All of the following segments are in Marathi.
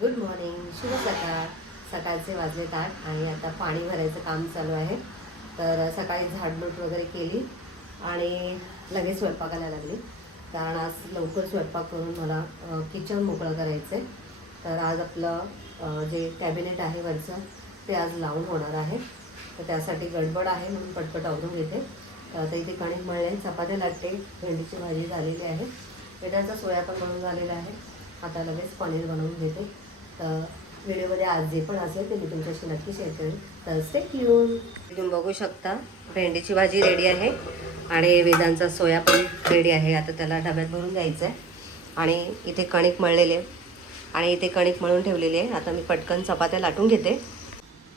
गुड मॉर्निंग, शुभ सकाळ. सकाळचे वाजले 8 आणि आता पाणी भरायचं काम चालू आहे. तर सकाळी झाडलोट वगैरे केली आणि लगेच स्वयंपाकाला लागली, कारण आज लवकर स्वयंपाक करून मला किचन मोकळं करायचं आहे. तर आज आपलं जे कॅबिनेट आहे वरचं ते आज लावून होणार आहे. तर त्यासाठी गडबड आहे म्हणून पटपट आवरून घेते. तर आता इथे कणिक मळले, चपात्या लाटते, भेंडीची भाजी झालेली आहे, पेटाचा सोया पण बनवून झालेला आहे. आता लगेच पनीर बनवून घेते. तर व्हिडिओमध्ये आज जे पण असेल ते मी तुमच्याशी नक्की शेअर करेन. तर स्टे ट्यून. तुम्ही बघू शकता भेंडीची भाजी रेडी आहे आणि वेदांचा सोया पण रेडी आहे. आता त्याला डब्यात भरून द्यायचं आहे. आणि इथे कणिक मळलेले आणि इथे कणिक मळून ठेवलेली आहे. आता मी पटकन चपात्या लाटून घेते.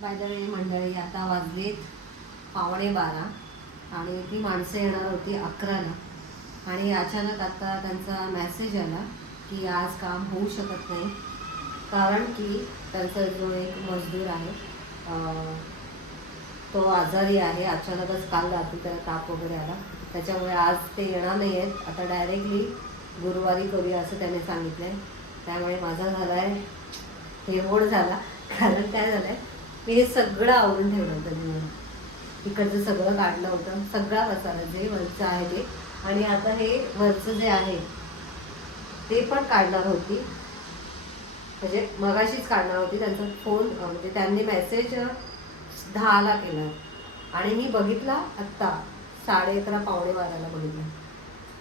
बाय द वे मंडळी, आता वाजलेत 11:15 आणि ती माणसं येणार होती 11ला आणि अचानक आता त्यांचा मेसेज आला की आज काम होऊ शकत नाही, कारण की त्यांचा जो एक मजदूर आहे तो आजारी आहे. अचानकच काल रात्री त्याला ताप वगैरे आला, त्याच्यामुळे आज ते येणार नाही आहेत. आता डायरेक्टली गुरुवारी करूया असं त्याने सांगितलं आहे. त्यामुळे माझा झाला आहे हे मोड झाला, कारण काय झालं आहे, मी हे सगळं आवरून ठेवलं होतं. मी इकडचं सगळं काढलं होतं, सगळा मसाला जे वरचं आहे ते, आणि आता हे वरचं जे आहे ते पण काढणार होती, म्हणजे मगाशीच काढणार होती. त्यांचा फोन म्हणजे त्यांनी मेसेज 10ला केला आणि मी बघितला आत्ता 11:30 पावणे 12ला बघितला.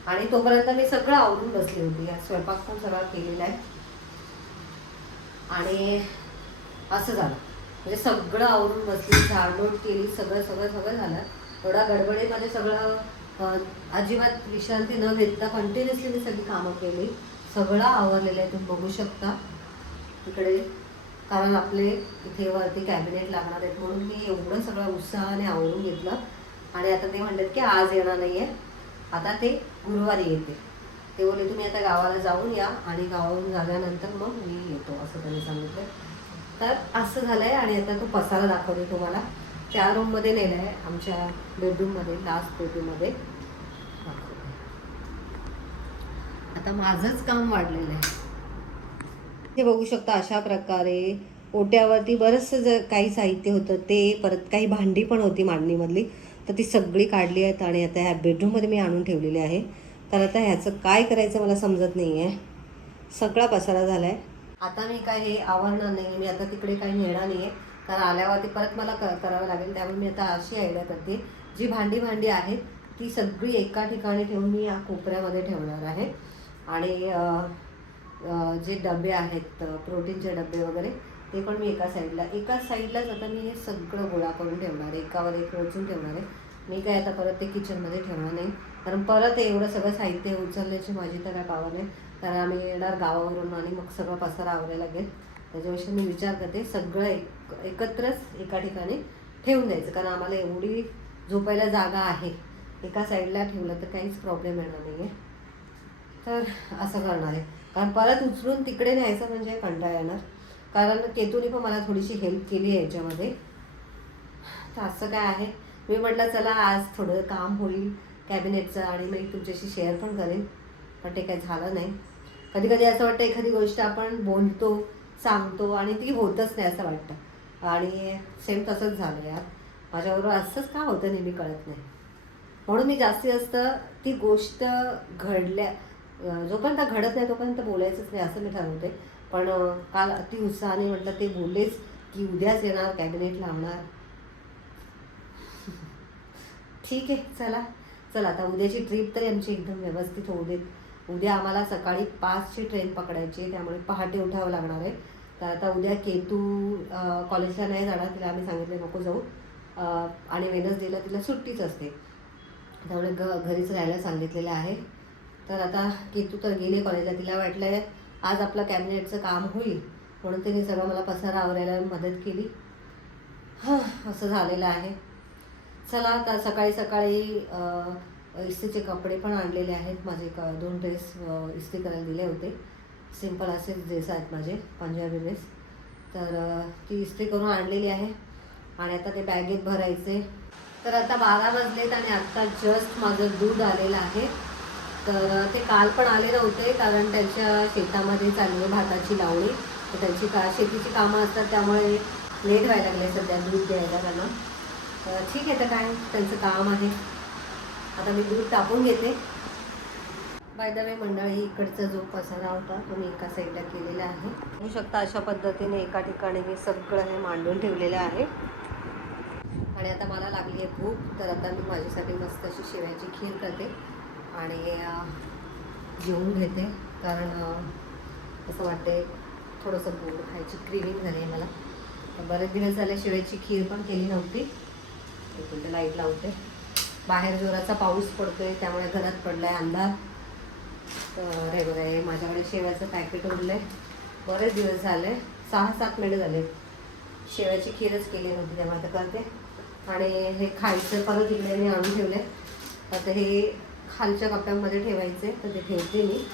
आणि तोपर्यंत मी सगळं आवरून बसली होती. स्वयंपाक पण सगळा केलेला आहे आणि असं झालं, म्हणजे सगळं आवरून बसली, झाडलोट केली, सगळं सगळं सगळं झालं. थोडा गडबडीमध्ये सगळं अजिबात विश्रांती न घेता कंटिन्युअसली मी सगळी कामं केली. सगळं आवरलेलं आहे, तुम्ही बघू शकता इकडे, कारण आपले इथे वरती कॅबिनेट लागणार आहेत म्हणून मी एवढं सगळं उत्साहाने आवरून घेतलं. आणि आता ते म्हणतात की आज येणार नाही आहे, आता ते गुरुवारी येते. ते बोलले तुम्ही आता गावाला जाऊन या आणि गावावरून झाल्यानंतर मग मी येतो असं त्यांनी सांगितलं. तर असं झालं आहे. आणि आता तो पसारा दाखवते तुम्हाला. 4 रूममध्ये नेला आहे, आमच्या बेडरूममध्ये, लास्ट बेडरूममध्ये. आता माझंच काम वाढलेलं आहे. हे बघू शकता अशा प्रकारे ओट्यावरती बरंचसं काही साहित्य होतं, ते परत काही भांडी पण होती मांडणीमधली, तर ती सगळी काढली आहेत आणि आता ह्या बेडरूममध्ये मी आणून ठेवलेली आहे. तर आता ह्याचं काय करायचं मला समजत नाही आहे. सगळा पसारा झाला आहे. आता मी काय हे आवरणार नाही, मी आता तिकडे काही नेणार नाही आहे, कारण आल्यावरती परत मला करावं लागेल. त्यामुळे मी आता अशी आयडिया करते, जी भांडी आहेत ती सगळी एका ठिकाणी ठेवून मी या कोपऱ्यामध्ये ठेवणार आहे. आणि जे डबे आहेत प्रोटीनचे डबे वगैरे ते पण मी एकाच साईडलाच आता मी हे सगळं गोळा करून ठेवणार आहे, एकावर एक रचून ठेवणार आहे. मी काय आता परत ते किचनमध्ये ठेवणार नाही, कारण परत एवढं सगळं साहित्य उचलण्याची माझी तर काय पावर नाही, कारण आम्ही येणार गावावरून आणि मग सगळं पसारा आवरायला लागेल. त्याच्यापेक्षा मी विचार करते सगळं एकत्रच एका ठिकाणी ठेवून द्यायचं, कारण आम्हाला एवढी झोपायला जागा आहे. एका साईडला ठेवलं तर काहीच प्रॉब्लेम येणार नाही आहे. तर असं करणार आहे, कारण परत उचलून तिकडे न्यायचं म्हणजे कंटाळा येणार. कारण केतूने पण मला थोडीशी हेल्प केली आहे याच्यामध्ये. तर असं काय आहे, मी म्हटलं चला आज थोडं काम होईल कॅबिनेटचं आणि मी तुमच्याशी शेअर पण करेन, पण ते काही झालं नाही. कधी कधी असं वाटतं एखादी गोष्ट आपण बोलतो, सांगतो आणि ती होतच नाही असं वाटतं. आणि सेम तसंच झालं यार, माझ्याबरोबर असंच का होतं नेहमी कळत नाही. म्हणून मी जास्तीत जास्त ती गोष्ट जोपर्यंत घडत नाही तोपर्यंत बोलायचंच नाही असं मी ठरवते. पण काल अति उत्साहाने म्हटलं ते बोललेच की उद्याच येणार, कॅबिनेट लावणार. ठीक आहे, चला आता उद्याची ट्रिप तरी आमची एकदम व्यवस्थित होऊ देत. उद्या आम्हाला सकाळी 5ची ट्रेन पकडायची आहे, त्यामुळे पहाटे उठावं लागणार आहे. तर आता उद्या केतू कॉलेजला नाही जाणार, तिला आम्ही सांगितले नको जाऊ. आणि वेडनेसडेला तिला सुट्टीच असते, त्यामुळे घरीच राहायला सांगितलेलं आहे. तर आता केतू तर गेले कॉलेजला, तिला वाटलं आहे आज आपलं कॅबिनेटचं काम होईल म्हणून तिने सगळं मला पसारा आवरायला मदत केली. असं झालेलं आहे. चला आता सकाळी सकाळी इस्त्रीचे कपडे पण आणलेले आहेत. माझे 2 ड्रेस इस्त्री करायला दिले होते, सिंपल असे ड्रेस आहेत माझे, पंजाबी ड्रेस. तर ती इस्त्री करून आणलेली आहे आणि आता ते बॅगेत भरायचे. तर आता 12 वाजलेत आणि आत्ता जस्ट माझं दूध आलेलं आहे. तर ते काल पण आले नव्हते, कारण त्यांच्या शेतामध्ये चालली भाताची लावणी तर त्यांची शेतीची कामं असतात त्यामुळे लेट व्हायला लागले सध्या दूध द्यायला त्यांना. तर ठीक आहे, तर काय त्यांचं काम आहे. आता मी दूध टाकून घेते. बाय द वे मंडळी, इकडचा जो पसारा होता तो मी एका साईडला केलेला आहे. बघू शकता अशा पद्धतीने एका ठिकाणी मी सगळं हे मांडून ठेवलेलं आहे. आणि आता मला लागली आहे भूक, तर आता मी माझ्यासाठी मस्त अशी शेवयाची खीर करते आणि जेवून घेते. कारण असं वाटते थोडंसं गोड खायची क्रेविंग झाली आहे मला. बरेच दिवस झाले शेवयाची खीर पण केली नव्हती. इकडे लाईट लावते. बाहेर जोराचा पाऊस पडतोय त्यामुळे घरात पडला आहे अंधार. तर हे बघा, हे माझ्याकडे शेवयाचं पॅकेट उरलं आहे. बरेच दिवस झाले, 6-7 महिने झाले शेवयाची खीरच केली नव्हती, त्यामुळे आता करते. आणि हे खायचं परत इकडे मी आणून ठेवले. आता हे खालच्या कप्प्यामध्ये ठेवायचे, तर ते ठेवते मी.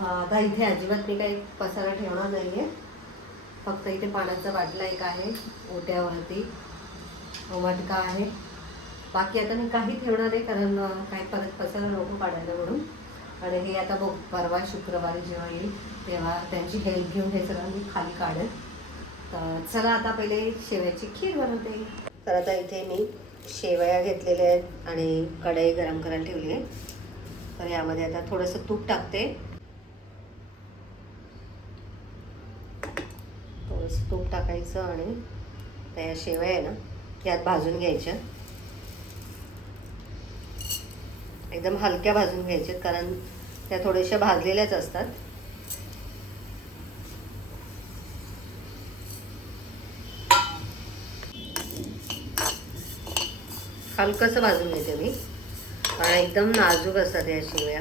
आता इथे अजिबात मी काही पसारा ठेवणार नाही आहे. फक्त इथे पाण्याचा बाटला एक आहे, ओट्यावरती मटका आहे. बाकी आता मी काही ठेवणार आहे, कारण काही परत पसारा नको काढायला म्हणून. आणि हे आता बघ, परवा शुक्रवारी जेव्हा येईल तेव्हा त्यांची हेल्प घेऊन हे सगळं मी खाली काढेल. तर चला आता पहिले शेवयाची खीर बनवते. तर आता इथे मी शेवया घेतलेल्या आहेत आणि कढई गरम करायला ठेवली आहे. तर यामध्ये आता थोडंसं तूप टाकते. थोडंसं तूप टाकायचं आणि त्या शेवया आहे ना यात भाजून घ्यायच्या. एकदम हलक्या भाजून घ्यायच्या, कारण त्या थोड्याशा भाजलेल्याच असतात. हलकंसं भाजून घेते मी, कारण एकदम नाजूक असतात या शेवया.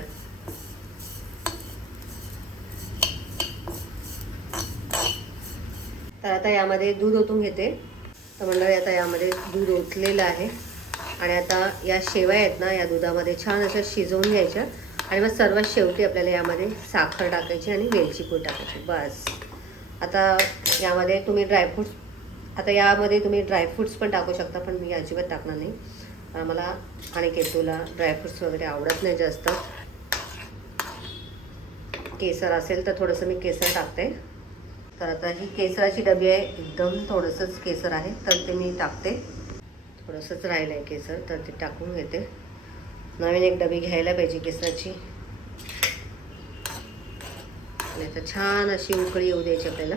तर आता यामध्ये दूध ओतून घेते. तर मंडळी आता यामध्ये दूध ओतलेलं आहे आणि आता या शेवया आहेत ना या दुधामध्ये छान अशा शिजवून घ्यायच्या. आणि मग सर्वात शेवटी आपल्याला यामध्ये साखर टाकायची आणि वेलची पूड टाकायची, बस. आता यामध्ये तुम्ही ड्रायफ्रूट्स पण टाकू शकता, पण मी अजिबात टाकणार नाही, कारण मला आणि केतूला ड्रायफ्रूट्स वगैरे आवडत नाही जास्त. केसर असेल तर थोडंसं मी केसर टाकते. तर आता ही केसराची डबी आहे, एकदम थोडंसंच केसर आहे तर ते मी टाकते. थोडंसंच राहिलं आहे केसर, तर ते टाकून घेते. नवीन एक डबी घ्यायला पाहिजे केसराची. आणि आता छान अशी उकळी येऊ द्यायची आपल्याला.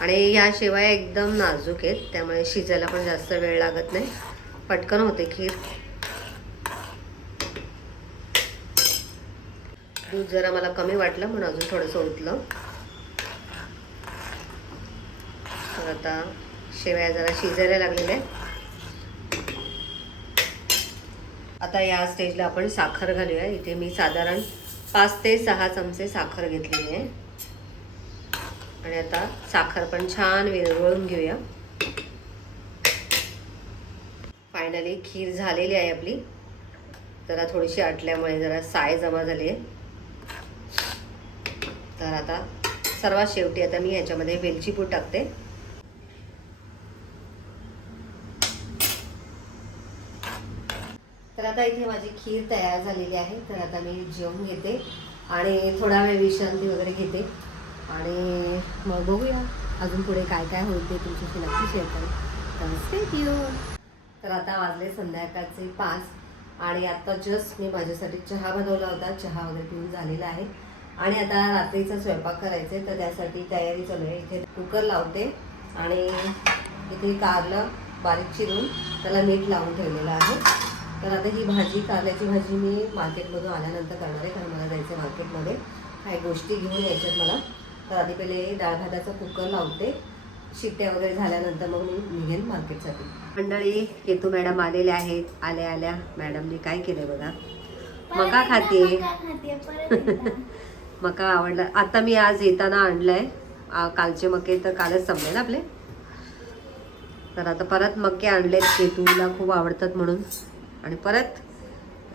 आणि ह्या शेवया एकदम नाजूक आहेत, त्यामुळे शिजायला पण जास्त वेळ लागत नाही, पटकन होते खीर. दूध जरा मला कमी वाटलं म्हणून अजून थोडंसं ओतलं. तर आता शेवया जरा शिजायला लागलेल्या आहेत. आता या स्टेजला आपण साखर घालूया. इथे मी साधारण 5 ते 6 चमचे साखर घेतलेली आहे. आणि आता साखर पण छान विरघळून घेऊया. फायनली खीर झालेली आहे आपली. जरा थोडीशी आटल्यामुळे जरा साय जमा झाली आहे. तर आता सर्वात शेवटी आता मी याच्यामध्ये वेलची पूड टाकते. तर आता इथे माझी खीर तयार झालेली आहे. तर आता मी जेवून घेते आणि थोडा वेळ विश्रांती वगैरे घेते आणि मग बघूया अजून पुढे काय काय होईल ते तुमच्याशी नक्की शेअर करेन. तर स्टे ट्यून. तर आता वाजले संध्याकाळचे 5 आणि आता जस्ट मी माझ्यासाठी चहा बनवला होता. चहा वगैरे पिऊन झालेला आहे आणि आता रात्रीचा स्वयंपाक करायचा आहे, तर त्यासाठी तयारी चालू आहे. इथे कुकर लावते आणि इथे कारलं बारीक चिरून त्याला मीठ लावून ठेवलेलं आहे. तर आता ही भाजी, कारल्याची भाजी मी मार्केटमधून आल्यानंतर करणार आहे, कारण मला जायचं मार्केटमध्ये काही गोष्टी घेऊन यायच्यात मला. तर आधी पहिले डाळ भाताचा कुकर लावते. शिट्ट्या वगैरे झाल्यानंतर मग मी निघेन मार्केटसाठी. मंडळी, केतू मॅडम आलेल्या आहेत. आल्या मॅडमने काय केलं बघा, मका खाते. मका आवडला. आता मी आज येताना आणलाय. कालचे मके तर कालच संपले ना आपले. तर आता परत मके आणलेत, केतूला खूप आवडतात म्हणून. आणि परत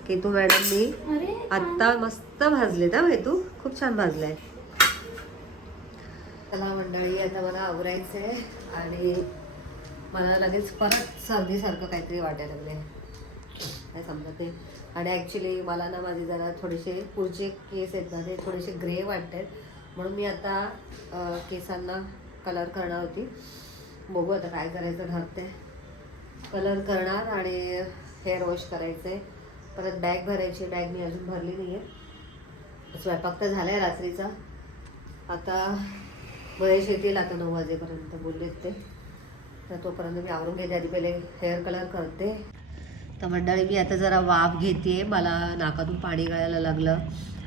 केतू मॅडमनी आत्ता मस्त भाजले ना केतू, खूप छान भाजलाय. चला मंडळी, आता मला आवरायचं आहे आणि मला लगेच परत सर्दीसारखं काहीतरी वाटायला लागले, काय समजत नाही. आणि ॲक्च्युली मला ना माझे जरा थोडेसे पुढचे केस आहेत ना ते थोडेसे ग्रे वाटत आहेत, म्हणून मी आता केसांना कलर करणार होती. बघू आता काय करायचं ठरते. कलर करणार आणि हेअर वॉश करायचे. परत बॅग भरायची. बॅग मी अजून भरली नाही आहे. स्वयंपाक तर झाला आहे रात्रीचा. आता महेश येतील आता 9 वाजेपर्यंत बोललेत ते. तर तोपर्यंत मी आवरून घेते. आधी पहिले हेअर कलर करते. तर मंडळी मी आता जरा वाफ घेते. मला नाकातून पाणी गळायला लागलं.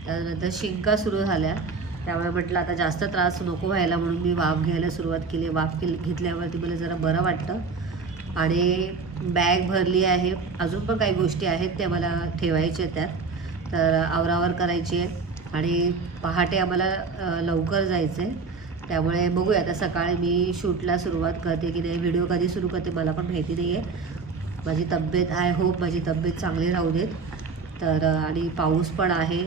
त्यानंतर शिंका सुरू झाल्या. त्यामुळे म्हटलं आता जास्त त्रास नको व्हायला म्हणून मी वाफ घ्यायला सुरुवात केली. वाफ घेतल्यावरती मला जरा बरं वाटतं. आणि बॅग भरली आहे. अजून पण काही गोष्टी आहेत त्या मला ठेवायच्या त्यात. तर आवरावर करायची आहे. आणि पहाटे आम्हाला लवकर जायचं आहे. त्यामुळे बघूया आता सकाळी मी शूटला सुरुवात करते की नाही. व्हिडिओ कधी सुरू करते मला पण माहिती नाही आहे. माझी तब्येत आय होप माझी तब्येत चांगली राहू देत. तर आणि पाऊस पण आहे.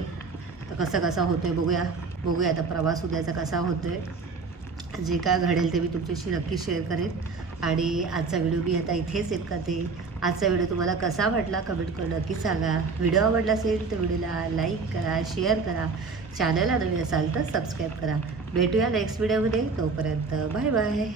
तर कसा होतो आहे बघूया आता प्रवास उद्याचा कसा होतो आहे. जे काय घडेल ते मी तुमच्याशी नक्की शेअर करेन. आणि आजचा व्हिडिओ मी आता इथेच एंड करते. आजचा व्हिडिओ तुम्हाला कसा वाटला कमेंट करून नक्की सांगा. व्हिडिओ आवडला असेल तर व्हिडिओला लाईक करा, शेअर करा. चॅनलला नवीन असाल तर सबस्क्राईब करा. भेटूया नेक्स्ट व्हिडिओमध्ये. तोपर्यंत बाय बाय.